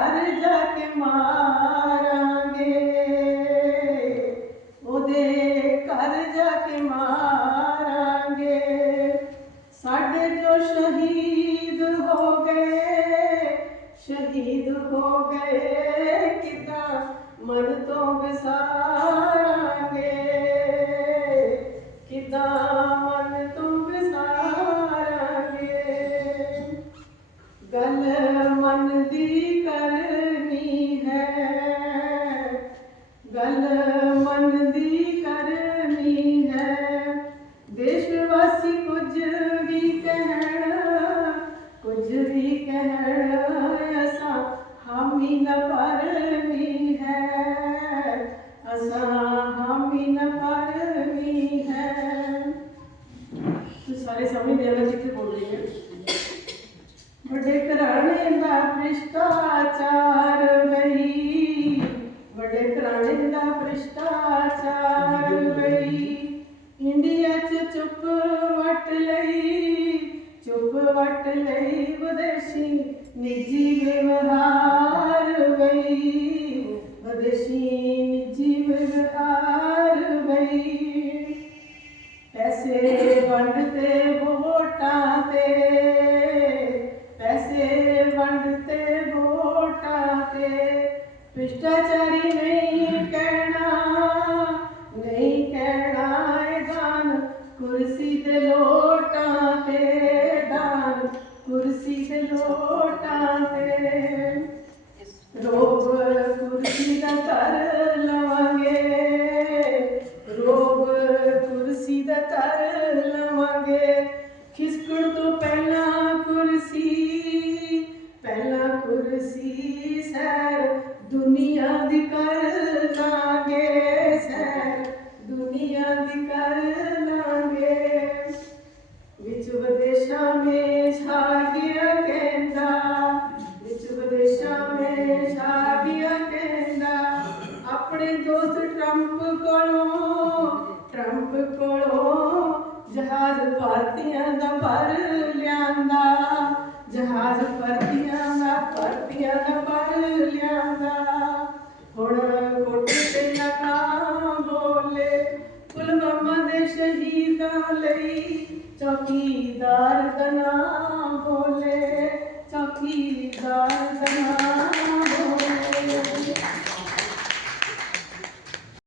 घर जाके मारांगे। ओदे घर जाके मारांगे। साढ़े जो शहीद हो गए, शहीद हो गए, कितना मन तो साथ ਵੱਡੇ ਘਰਾਣੇ ਦਾ ਭ੍ਰਿਸ਼ਟਾਚਾਰ ਗਈ ਵੱਡੇ ਘਰਾਣੇ ਦਾ ਭ੍ਰਿਸ਼ਟਾਚਾਰ ਗਈ ਇੰਡੀਆ ਚ ਚੁੱਪ ਵਟ ਲਈ, ਚੁੱਪ ਵਟ ਲਈ ਵਿਦੇਸ਼ੀ ਨਿੱਜੀ ਵਿਵਹਾਰ। शिष्टाचारी नहीं करना नहीं करना है दान। कुर्सी ते लोटा ते दान, कुर्सी ते लोटा ते रोग कुर्सी दा तर लवांगे, रोग कुर्सी दा तर लवांगे। खिसकण तो पहला कुर्सी पहला कुर्सी सैर। दुनिया दिकर लागे सैर, दुनिया दिकर लागे। विच विदेशा में छा गया कहना विच विदेशा में छा गया अपने दोस्त ट्रंप को ट्रंप को जहाज़ भारतिया का पर लिया जहाज़ भारतिया का भारतिया का पर लिया चौकीदार का नाम बोले चौकीदार का नाम